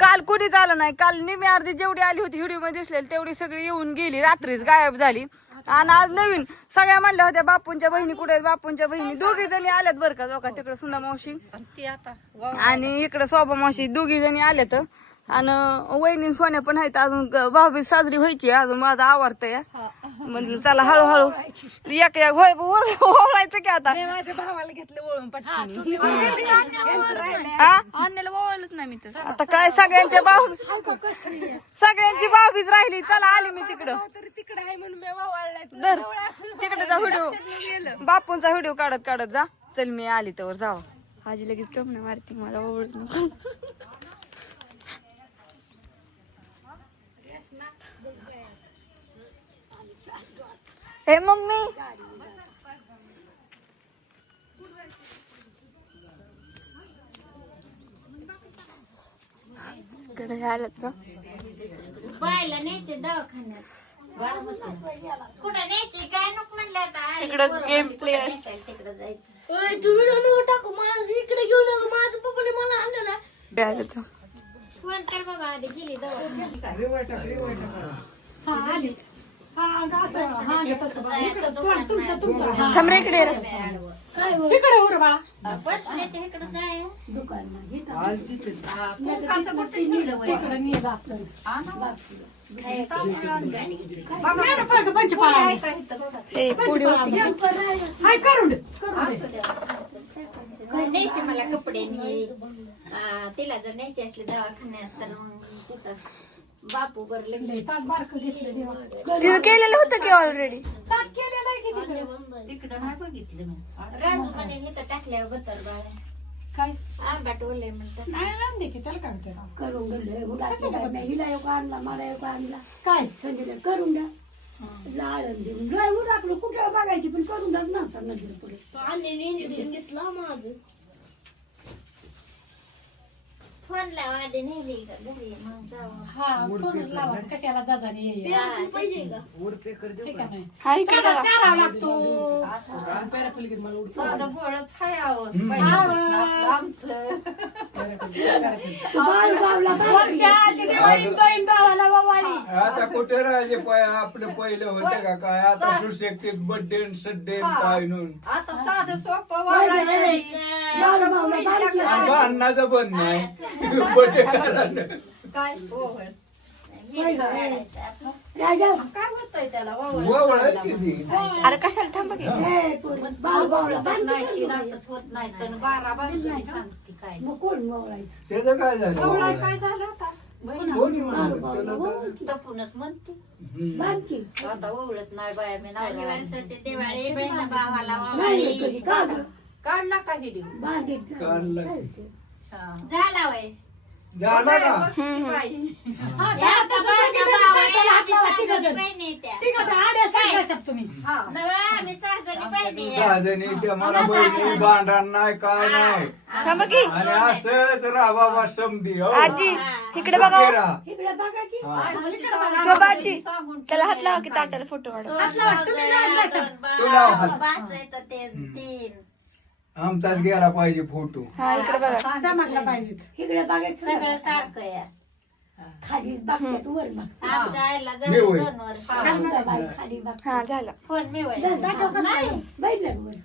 काल कुणीच आलं नाही. काल निम्मी अर्धी जेवढी आली होती व्हिडिओ मध्ये दिसलेली तेवढी सगळी येऊन गेली, रात्रीच गायब झाली. आणि आज नवीन सगळ्या म्हणल्या होत्या बापूंच्या बहिणी कुठे आहेत, बापूंच्या बहिणी दोघी जणी आल्यात बरं का. जोका तिकडे सुना मावशी आणि इकडे शोभा मावशी दोघी जणी आल्यात. आणि वहिनी सोन्या पण आहेत. अजून भाऊबीज साजरी व्हायची, अजून माझं आवडतंय. म्हणलं चला हळूहळू एक एक ओळायचं की आता. माझ्या भावाला घेतलं वळून पटकन आणलेलं ओळलंच नाही मी तर. आता काय सगळ्यांची भाऊबीज राहिली. चला आली मी तिकडं. तिकडे आहे म्हणून मी वावळलाय. धर तिकडचा व्हिडिओ, बापूंचा व्हिडिओ काढत काढत जा. चल मी आली तर जावा. आजी लगेच टोमणे मारती मला ओळख नको. हे मम्मी कडे आल्यात का? बायला न्यायचे दवाखान्यात. कुठं न्यायचे काय नको म्हणलं आता. तिकडं गेम प्लेअर. तिकडं जायचं. तू व्हिडिओ नको टाकू. माझं इकडे घेऊन माझं पप्पाने मला आणलं ना. फोन कर बाबा आधी गेली दवाखान्यात. थांब रे इकडे बसण्याच्या इकडं जाय. न्यायचे मला कपडे तिला जर न्यायचे असले दवाखान्यात तर तिथं बापू बर तिथं केलेलं होतं की ऑलरेडी. तिकडं नाही बघितलं मी. राजू म्हणे इथं टाकल्यावर गतर बाळ काय आंबाट ओले म्हणतात. नाही आणले की त्याला काय होतं करून हिला एक आणला मला एक आणला काय संजय करून द्या लाळण देऊन ड्रायव्हर आपलं कुठं बघायची पण करून द्या नव्हता नजर पुढे इंजेक्शन घेतलं माझं. फोन लावा आधी नेली का घरी मग जाऊ. हा फोनच लावा कशाला जाजाने ये पाहिजे का ठीक आहे हा इकडे बघा. चारावं लागतो साधं गोळच हाय आमचं. वर्षाची दिवाळी बहीण भावाला वावाळी आता कुठे राहिले आपलं पहिलं होतं का काय. आता सुशक्तीत बड्डे सड्डे काय नून आता साधं सोपं वाढायचं. आणि अन्नाचं बंद नाही बड्डे करायला. काय ओव्हर काय होतंय त्याला वळत किती. अरे कशाला थांब की. वावळतच नाही की नाचत होत नाही तर 12 बाजूनी सांगते काय. मग कोण मोळायचं त्याचं काय झालं वळाय काय झालं आता कोणी म्हणलं त्याला तर- तपूनच म्हणते. बांधकी आता ओवळत नाही बाया मी आणि नाव वर्षाची दिवाळी बहिण भावाला नाही वावरी. कधी का गं? काढला का व्हिडिओ. बांधीत काढलं. झाला वय झालं का तुम्ही आम्ही 6 जणी बहिणी आहे. सहाजणी ते मला बहिणी भांडण नाही काय नाही. थांब की. आणि असंच राहा बाबा समधी हो. आजी इकडे बघा. राहा. इकडे बघा की शोभा आजी त्याला हात लावा की ताटाला फोटो काढा. तुला हात. वाचायचं ते 3 आमचाच गेला पाहिजे फोटो. हा इकडे बघा. जमायला पाहिजे इकडे बघा सगळं सारखं आहे. खाली बघतात वर बघ आमच्या आईला मी होय. झालं 2 वर्ष. खाली बघ हा झालं. फोन मी वय बघितलं वर